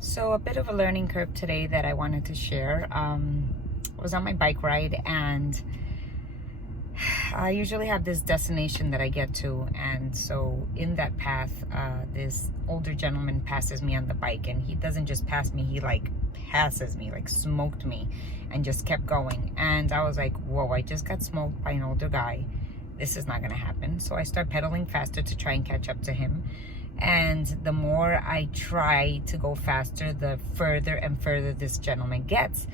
So a bit of a learning curve today that I wanted to share. I was on my bike ride, and I usually have this destination that I get to, and so in that path, this older gentleman passes me on the bike, and he doesn't just pass me, he like passes me, like smoked me, and just kept going. And I was like, whoa, I just got smoked by an older guy. This is not gonna happen. So I start pedaling faster to try and catch up to him. And the more I try to go faster, the further and further this gentleman gets.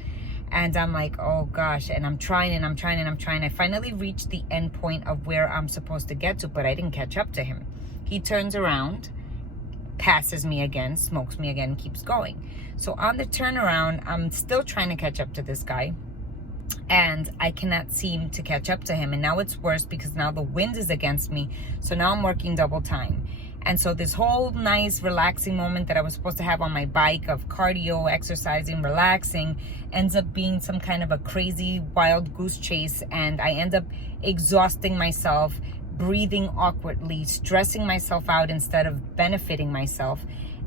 And I'm like, oh gosh, and I'm trying and I'm trying and I'm trying. I finally reached the end point of where I'm supposed to get to, but I didn't catch up to him. He turns around, passes me again, smokes me again, keeps going. So on the turnaround, I'm still trying to catch up to this guy, and I cannot seem to catch up to him. And now it's worse because now the wind is against me. So now I'm working double time. And so this whole nice relaxing moment that I was supposed to have on my bike of cardio, exercising, relaxing, ends up being some kind of a crazy wild goose chase. And I end up exhausting myself, breathing awkwardly, stressing myself out instead of benefiting myself.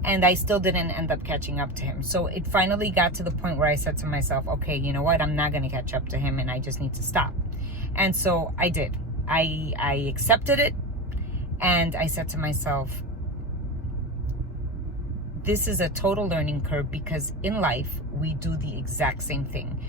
And I still didn't end up catching up to him. So it finally got to the point where I said to myself, okay, you know what? I'm not going to catch up to him, and I just need to stop. And so I did. I accepted it. And I said to myself, this is a total learning curve, because in life, we do the exact same thing.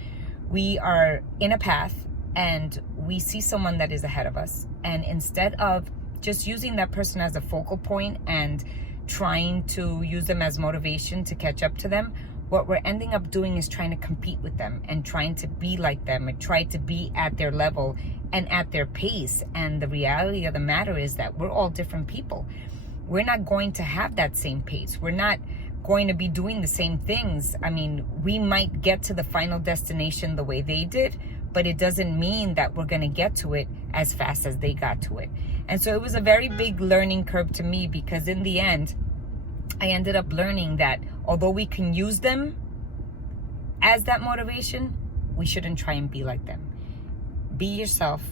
We are in a path and we see someone that is ahead of us. And instead of just using that person as a focal point and trying to use them as motivation to catch up to them, what we're ending up doing is trying to compete with them and trying to be like them and try to be at their level and at their pace. And the reality of the matter is that we're all different people. We're not going to have that same pace. We're not going to be doing the same things. I mean, we might get to the final destination the way they did, but it doesn't mean that we're going to get to it as fast as they got to it. And so it was a very big learning curve to me, because in the end, I ended up learning that although we can use them as that motivation, we shouldn't try and be like them. Be yourself.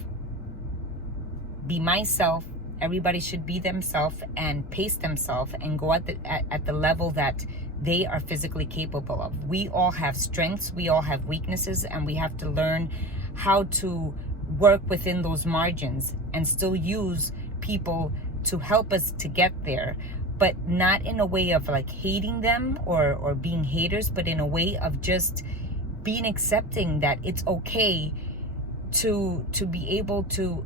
Be myself. Everybody should be themselves and pace themselves and go at the level that they are physically capable of. We all have strengths. We all have weaknesses, and we have to learn how to work within those margins and still use people to help us to get there, but not in a way of like hating them or being haters, but in a way of just being accepting that it's okay to be able to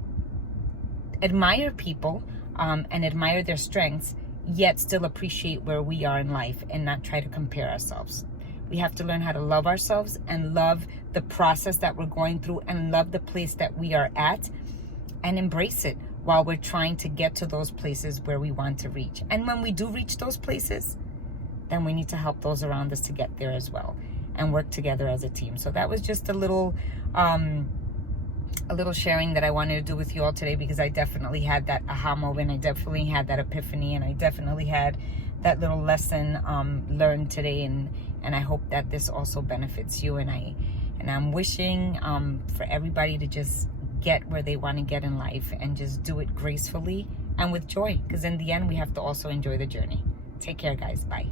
admire people and admire their strengths, yet still appreciate where we are in life and not try to compare ourselves. We have to learn how to love ourselves and love the process that we're going through and love the place that we are at and embrace it while we're trying to get to those places where we want to reach. And when we do reach those places, then we need to help those around us to get there as well and work together as a team. So that was just a little sharing that I wanted to do with you all today, because I definitely had that aha moment. I definitely had that epiphany, and I definitely had that little lesson learned today. And I hope that this also benefits you. And I'm wishing for everybody to just get where they want to get in life and just do it gracefully and with joy, because in the end, we have to also enjoy the journey. Take care, guys. Bye.